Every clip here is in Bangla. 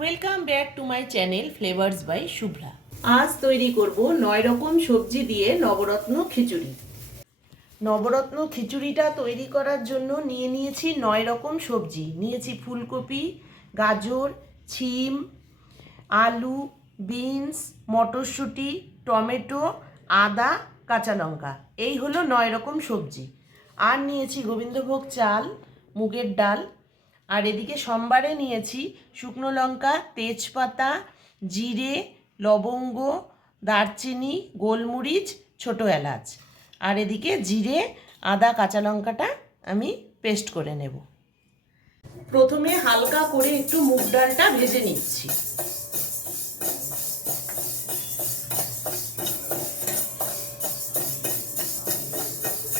Welcome back to my channel flavours by Shubhra. আজ তৈরি করব 9 রকম সবজি দিয়ে নবরত্ন খিচুড়ি। নবরত্ন খিচুড়িটা তৈরি করার জন্য নিয়েছি 9 রকম সবজি। নিয়েছি ফুলকপি, গাজর, শিম, আলু, বিনস, মটরশুঁটি, টমেটো, আদা, কাঁচা লঙ্কা। এই হলো 9 রকম সবজি। আর নিয়েছি গোবিন্দভোগ চাল, মুগের ডাল। আর এদিকে সোমবারে নিয়েছি শুকনো লঙ্কা, তেজপাতা, জিরে, লবঙ্গ, দারচিনি, গোলমরিচ, ছোট এলাচ। আর এদিকে জিরে, আদা, কাঁচা লঙ্কাটা আমি পেস্ট করে নেব। প্রথমে হালকা করে একটু মুগ ডালটা ভেজে নিচ্ছি।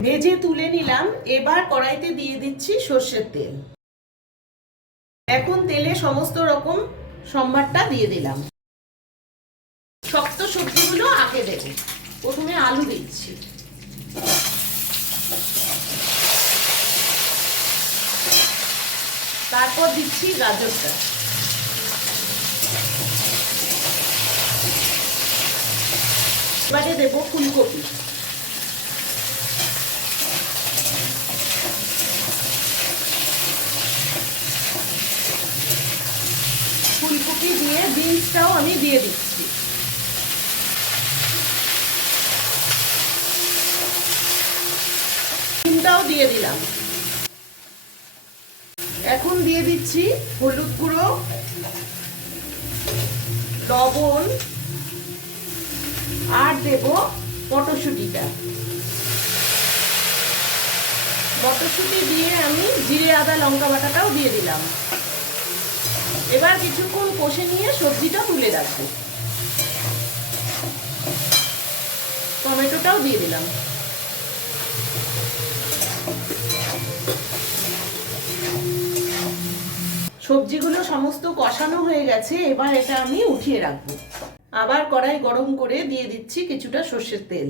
ভেজে তুলে নিলাম। এবার কড়াইতে দিয়ে দিচ্ছি সর্ষের তেল। এখন তেলে সমস্ত রকম সম্বারটা দিয়ে দিলাম। শক্ত সবজিগুলো আগে দেব। প্রথমে আলু দিচ্ছি, তারপর দিচ্ছি গাজরটা, এবারে দেব ফুলকপি, ফুলকপি দিয়ে বিনসটাও আমি দিয়ে দিচ্ছি। ডিমটাও দিয়ে দিলাম। এখন দিয়ে দিচ্ছি হলুদ গুঁড়ো, লবণ, আর দেব মটরশুঁটিটা। মটরশুঁটি দিয়ে আমি জিরে, আদা, লঙ্কা বাটাটাও দিয়ে দিলাম। এবার কিছুক্ষণ কষে নিয়ে সবজিটা তুলে রাখবো। টমেটোটাও দিয়ে দিলাম। সবজিগুলো সমস্ত কষানো হয়ে গেছে। এবার এটা আমি উঠিয়ে রাখবো। আবার কড়াই গরম করে দিয়ে দিচ্ছি কিছুটা সর্ষের তেল।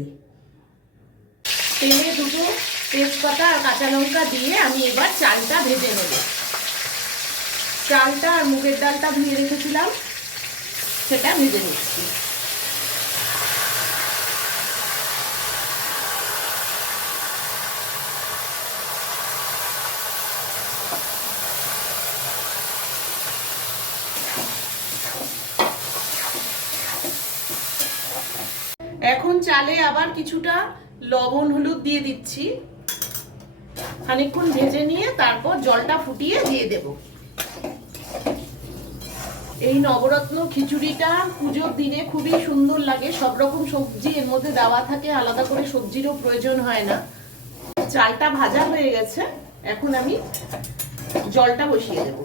তেলে দুটো তেজপাতা আর কাঁচা লঙ্কা দিয়ে আমি এবার চালটা ভেজে নেব। চালটা আর মুগের ডালটা ধুয়ে রেখেছিলাম, সেটা ভেজে নিচ্ছি। এখন চালে আবার কিছুটা লবণ হলুদ দিয়ে দিচ্ছি। খানিকক্ষণ ভেজে নিয়ে তারপর জলটা ফুটিয়ে দিয়ে দেব। এই নবরত্ন খিচুড়িটা পুজোর দিনে খুবই সুন্দর লাগে। সব রকম সবজি এর মধ্যে দেওয়া থাকে, আলাদা করে সবজিরও প্রয়োজন হয় না। চালটা ভাজা হয়ে গেছে। এখন আমি জলটা বসিয়ে দেব।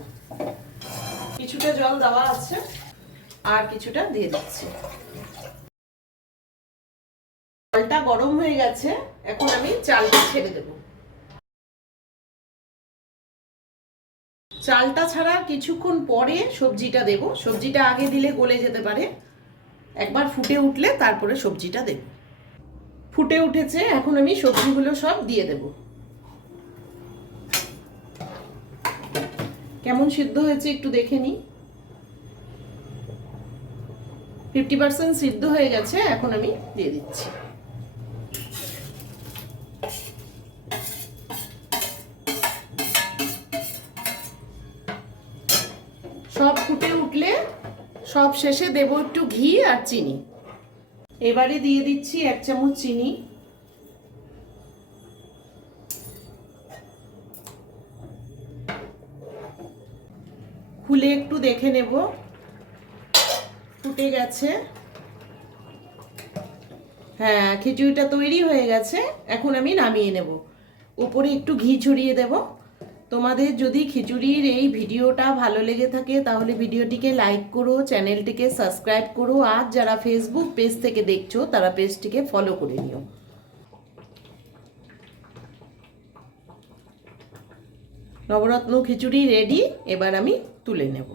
কিছুটা জল দেওয়া আছে, আর কিছুটা দিয়ে দিচ্ছি। জলটা গরম হয়ে গেছে। এখন আমি চালটা ছেড়ে দেব। চালটা ছাড়া কিছুক্ষণ পরে সবজিটা দেব। সবজিটা আগে দিলে গলে যেতে পারে। একবার ফুটে উঠলে তারপরে সবজিটা দেব। ফুটে উঠেছে, এখন আমি সবজিগুলো সব দিয়ে দেব। কেমন সিদ্ধ হয়েছে একটু দেখে নিই। 50% সিদ্ধ হয়ে গেছে। এখন আমি দিয়ে দিচ্ছি। সব ফুটে উঠলে সব শেষে দেব একটু ঘি আর চিনি। এবারে দিয়ে দিচ্ছি 1 চামচ চিনি। খুলে একটু দেখে নেব। ফুটে গেছে। হ্যাঁ, খিচুড়িটা তৈরি হয়ে গেছে। এখন আমি নামিয়ে নেব। উপরে একটু ঘি ছড়িয়ে দেব। তোমাদের যদি খিচুড়ির এই ভিডিওটা ভালো লেগে থাকে তাহলে ভিডিওটিকে লাইক করো, চ্যানেলটিকে সাবস্ক্রাইব করো, আর যারা ফেসবুক পেজ থেকে দেখছো তারা পেজটিকে ফলো করে নিও। নবরত্ন খিচুড়ি রেডি। এবার আমি তুলে নেব।